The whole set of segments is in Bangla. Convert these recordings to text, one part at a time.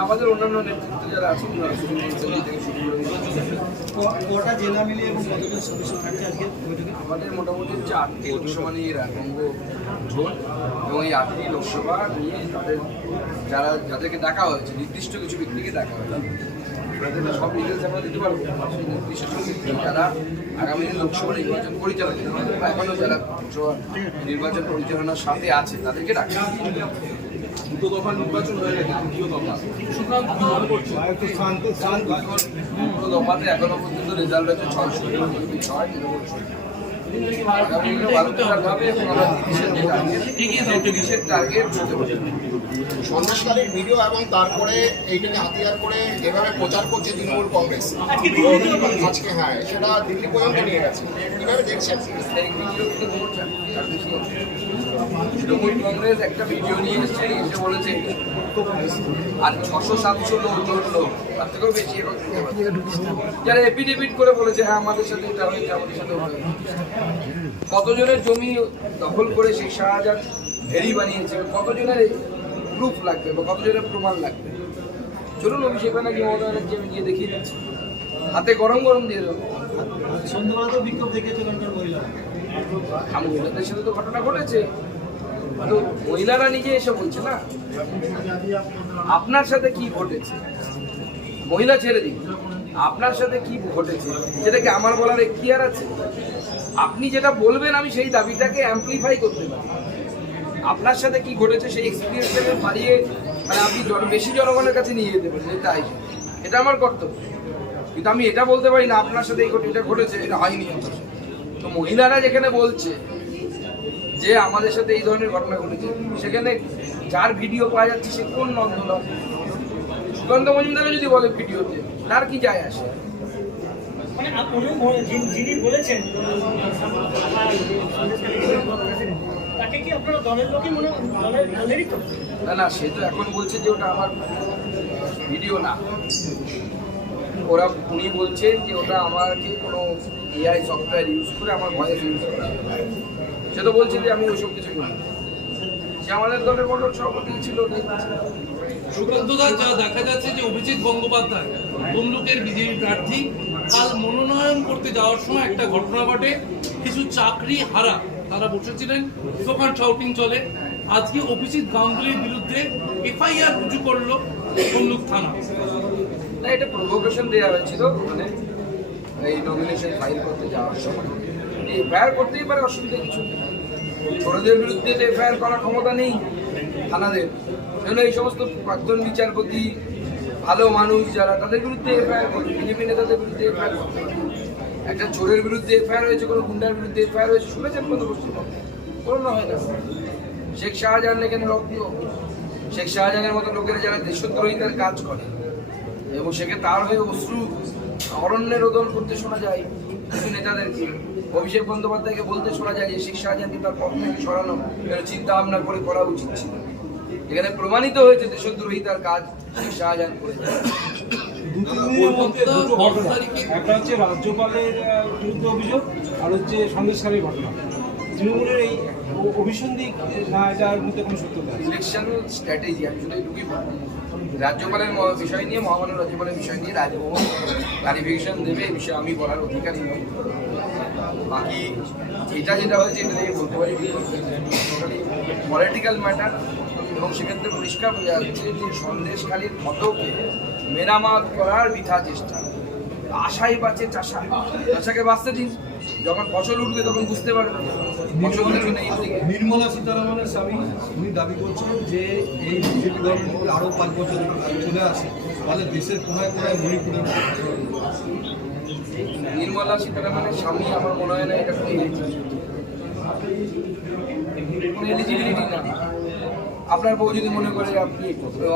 আমাদের অন্যান্য নেতৃত্ব যারা আছেন কটা জেলা মিলিয়ে এবং কতজন সদস্য থাকছে আজকে আমাদের মোটামুটি হচ্ছে আটটি লোকসভা নিয়ে রাজবঙ্গ জোট এবং এই আটটি লোকসভা নিয়ে তাদের যারা যাদেরকে ডাকা হয়েছে নির্দিষ্ট কিছু ব্যক্তিকে ডাকা হয়েছে সব ডিটেলস আমরা দিতে পারব। সেই নির্দিষ্ট ব্যক্তি যারা আগামী দিনে লোকসভা নির্বাচন পরিচালনা করবে, বা এখনও যারা নির্বাচন পরিচালনার সাথে আছে তাদেরকে ডাকা। দুটো দফা নির্বাচন হয়ে গেছে তৃতীয় দফা। সুতরাং দুটো দফাতে এখনও পর্যন্ত রেজাল্ট হচ্ছে ছয়শো ছয় পারে। সন্দেশকারীর ভিডিও এবং তারপরে এইটাকে হাতিয়ার করে এভাবে প্রচার করছে তৃণমূল কংগ্রেস। আজকে হ্যাঁ সেটা দিল্লি পর্যন্ত নিয়ে গেছে। কীভাবে দেখছেন? তৃণমূল কংগ্রেস একটা ভিডিও নিয়ে এসছে, এসে বলেছে, আর ছশো সাতশো লোক তার থেকেও বেশি। যারা এপিডেভিট করে বলেছে হ্যাঁ আমাদের সাথে এটা হয়েছে, আমাদের সাথে কতজনের জমি দখল করে সেই শাহজাহান ভেরি বানিয়েছে, কতজনের প্রুফ লাগবে বা কতজনের প্রমাণ লাগবে? চলুন, অভিষেক ব্যানার্জি মমতা ব্যানার্জি, আমি গিয়ে দেখিয়ে দিচ্ছি। হাতে গরম গরম দিয়ে দেবো। সন্ধ্যাবেলাতেও বিক্ষোভ দেখেছে ওখানকার মহিলা আর মহিলাদের সাথে তো ঘটনা ঘটেছে। মহিলারা নিজে এসে বলছে না। আপনার সাথে কি ঘটেছে? মহিলা ছেড়ে দিন। আপনার সাথে কি ঘটেছে? সেটা কি আমার বলার এখতিয়ার আছে? আপনি যেটা বলবেন, আমি সেই দাবিটাকে অ্যাম্পলিফাই করতে পারি। আপনার সাথে কি ঘটেছে সেই এক্সপিরিয়েন্সটাকে বাড়িয়ে মানে আপনি বেশি জনগণের কাছে নিয়ে যেতে পারেন হিসেবে। এটা আমার কর্তব্য। কিন্তু আমি এটা বলতে পারি না, আপনার সাথে এই এটা ঘটেছে, এটা হয়নি আমার। তো মহিলারা যেখানে বলছে যে আমাদের সাথে এই ধরনের ঘটনা ঘটেছে সেখানে যার ভিডিও পাওয়া যাচ্ছে সে কোন নন্দন সুকান্ত মজুমদার যদি বলে ভিডিওতে তার কি যায় আসে? মানে যিনি বলেছেন তাকে কি আপনারা দলের লোকই মনে দলের দলেরই তো? না না সে তো এখন বলছে যে ওটা আমার ভিডিও না। ওরা উনি বলছেন যে ওটা আমাকে কোনো এআই সফটওয়্যার ইউজ করে আমার ভয়েস ইউজ করা সে তো বলছে যে আমি ওইসব কিছু করি সে আমাদের দলের মন্ডল সভাপতি ছিল। যা দেখা যাচ্ছে যে অভিজিৎ গঙ্গোপাধ্যায় তমলুকের বিজেপি প্রার্থী কাল মনোনয়ন করতে যাওয়ার সময় একটা ঘটনা ঘটে। কিছু চাকরি হারা তারা বসেছিলেন দোকান শাউটিং চলে। আজকে অভিজিৎ গাঙ্গুলির বিরুদ্ধে এফআইআর রুজু করল তমলুক থানা। এটা প্রভোকেশন দেওয়া হয়েছিল মানে এই নমিনেশন ফাইল করতে যাওয়ার সময়। এফআইআর করতেই পারে, অসুবিধা কিছু ছোটদের বিরুদ্ধে তো এফআইআর করার ক্ষমতা নেই, থানাদের। সেজন্য এই সমস্ত প্রাক্তন বিচারপতি, ভালো মানুষ যারা, তাদের বিরুদ্ধে এফআইআর করে বিজেপি নেতাদের বিরুদ্ধে এফআইআর করতে একটা চোরের বিরুদ্ধে এফআইআর হয়েছে, কোনো গুন্ডার বিরুদ্ধে এফআইআর হয়েছে, শুনেছেন কত পশ্চিমবঙ্গে কোনো না হয় না। শেখ শাহজাহান এখানে রক্ত শেখ শাহজাহানের মতো লোকেরা যারা দেশদ্রোহিতার কাজ করে, এবং সেকে তার হয়ে অশ্রু অরণ্যে রোদন করতে শোনা যায়। কিছু নেতাদেরকে, অভিষেক বন্দ্যোপাধ্যায়কে বলতে শোনা যায় যে, শেখ শাহজাহানকে তার থেকে সরানো চিন্তা ভাবনা করে করা উচিত ছিল। এখানে প্রমাণিত হয়েছে দেশদ্রোহিতার কাজ শাহজাহান তারিখে- একটা হচ্ছে রাজ্যপালের বিরুদ্ধে অভিযোগ, আর হচ্ছে সন্দেশকারী ঘটনা। তৃণমূলের এই না এটার মধ্যে কোনো সত্যতা ইলেকশন স্ট্র্যাটেজি আমি শুধু এটুকুই রাজ্যপালের বিষয় নিয়ে, মহামান্য রাজ্যপালের বিষয় নিয়ে রাজভবন ক্লারিফিকেশন দেবে, এই বিষয়ে আমি বলার অধিকারী নই। বাকি এটা যেটা হয়েছে, এটা নিয়ে বলতে পারি। পলিটিক্যাল ম্যাটার এবং সেক্ষেত্রে পরিষ্কার বোঝা যাচ্ছে যে সন্দেশখালীর ফটোকে মেরামত করার বৃথা চেষ্টা। আশাই বাঁচে চাষা। চাষাকে বাঁচতে দিন। যখন ফসল উঠবে তখন বুঝতে পারবে। নির্মলা সীতারামনের স্বামী উনি দাবি করছেন যে এই বিজেপি গভর্নমেন্ট আরও পাঁচ বছর চলে আসে তাহলে দেশের কোনায় কোনায় মণিপুরের নির্মলা সীতারামনের স্বামী আমার মনে হয় না এটা কোনো এলিজিবিলিটি না। আপনার বউ যদি মনে করে আপনি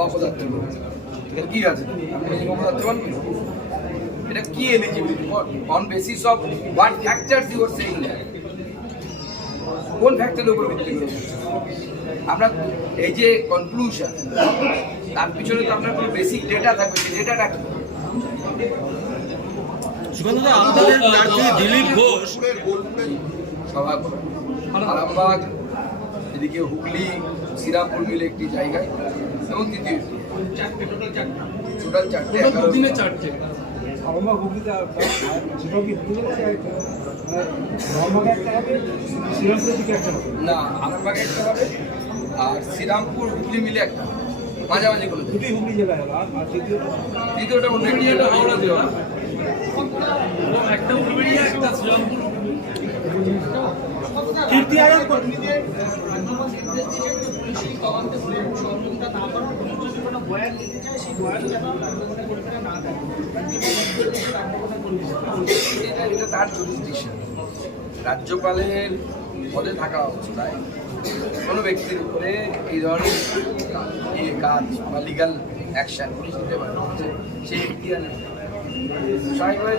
অপদার্থ কি আছে? আপনি অপদার্থ এটা কি eligibility on basis of what factors you are saying কোন ফ্যাক্টরের উপর ভিত্তি করে? আপনার এই যে কনক্লুশন তার পিছনে তো আপনার কোনো বেসিক ডেটা থাকবে সেই ডেটাটা কি? আপনাদের প্রার্থী দিলীপ ঘোষ আরামবাগ এদিকে হুগলি শ্রীরামপুর মিলে একটি জায়গায় এবং তৃতীয় টোটাল চারটে এগারো দুদিনে চারটে। আরামবাগ হুগলিতে সেটাও কি হুগলি একটা ধর্মকে একটা হবে শ্রীরামপুরের দিকে একটা হবে। না আরামবাগে একটা হবে আর শ্রীরামপুর হুগলি মিলে একটা মাঝামাঝি দুটোই হুগলি জেলায় হবে আর আর তৃতীয়টা দ্বিতীয়টা অন্য একটা জেলা। হাওড়া জেলা একটা উলুবেড়িয়া একটা শ্রীরামপুর কীর্তি বয়ান দিতে সেই যেন না পরিবারে এটা তার জুরিসডিকশন রাজ্যপালের পদে থাকা অবস্থায় কোনো ব্যক্তির উপরে এই ধরনের কাজ বা লিগাল অ্যাকশন পুলিশ নিতে পারে। সেই ব্যক্তি আর। স্বাভাবিকভাবে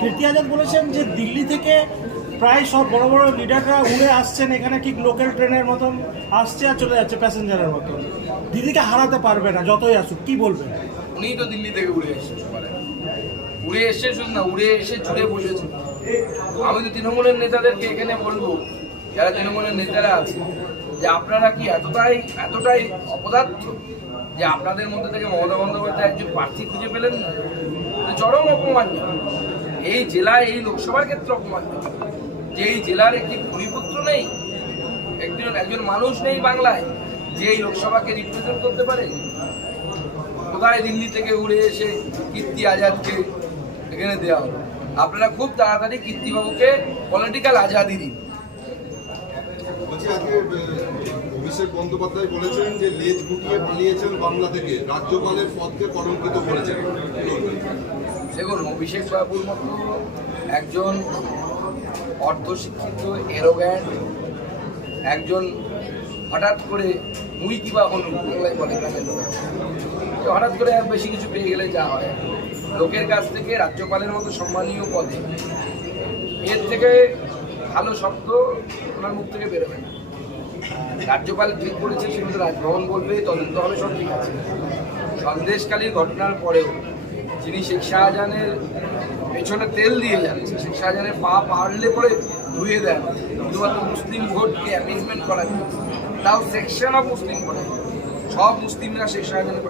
কীর্তি আজাদ বলেছেন যে দিল্লি থেকে প্রায় সব বড় বড় লিডাররা উড়ে আসছেন, এখানে ঠিক লোকাল ট্রেনের মতন আসছে আর চলে যাচ্ছে প্যাসেঞ্জারের মতন। দিদিকে হারাতে পারবে না, যতই আসুক, কি বলবেন? উনিই তো দিল্লি থেকে উড়ে এসেছে উড়ে এসে শুধু না, উড়ে এসে চুড়ে বসেছে। আমি তো তৃণমূলের নেতাদেরকে এখানে বলব, যারা তৃণমূলের নেতারা আছে, যে আপনারা কি এতটাই এতটাই অপদার্থ যে আপনাদের মধ্যে থেকে মমতা বন্দ্যোপাধ্যায় একজন প্রার্থী খুঁজে পেলেন চরম অপমান এই জেলায়, এই লোকসভার ক্ষেত্রে অপমান যে এই জেলার একটি ভূমিপুত্র নেই একজন একজন মানুষ নেই বাংলায় যে এই লোকসভাকে রিপ্রেজেন্ট করতে পারে কোথায় দিল্লি থেকে উড়ে এসে কীর্তি আজাদকে এখানে দেওয়া হলো? আপনারা খুব তাড়াতাড়ি কীর্তিবাবুকে পলিটিক্যাল আজাদি দিন। অভিষেক বন্দ্যোপাধ্যায় বলেছেন যে লেজ গুটিয়ে পালিয়েছেন বাংলা থেকে রাজ্যপালের পদকে কলঙ্কিত করেছেন। দেখুন অভিষেক বাবুর মতো একজন অর্ধশিক্ষিত এরোগ্যান্ট একজন হঠাৎ করে মুই কিবা হলো বাংলায় বলে তো হঠাৎ করে আর বেশি কিছু পেয়ে গেলে যা হয়। লোকের কাছ থেকে রাজ্যপালের মতো সম্মানীয় পদে। এর থেকে ভালো শব্দ ওনার মুখ থেকে বেরোবে না। রাজ্যপাল ঠিক করেছে সেগুলো রাজভবন বলবে, তদন্ত হবে, সব ঠিক আছে। সন্দেশকালীর ঘটনার পরেও যিনি শেখ শাহজাহানের পেছনে তেল দিয়ে যাচ্ছে। শেখ শাহজাহানের পা পারলে পরে ধুয়ে দেন শুধুমাত্র মুসলিম ভোটকে অ্যামেজমেন্ট করা তাও সেকশন অফ মুসলিম ভোট। সব মুসলিমরা শেখ শাহজাহানের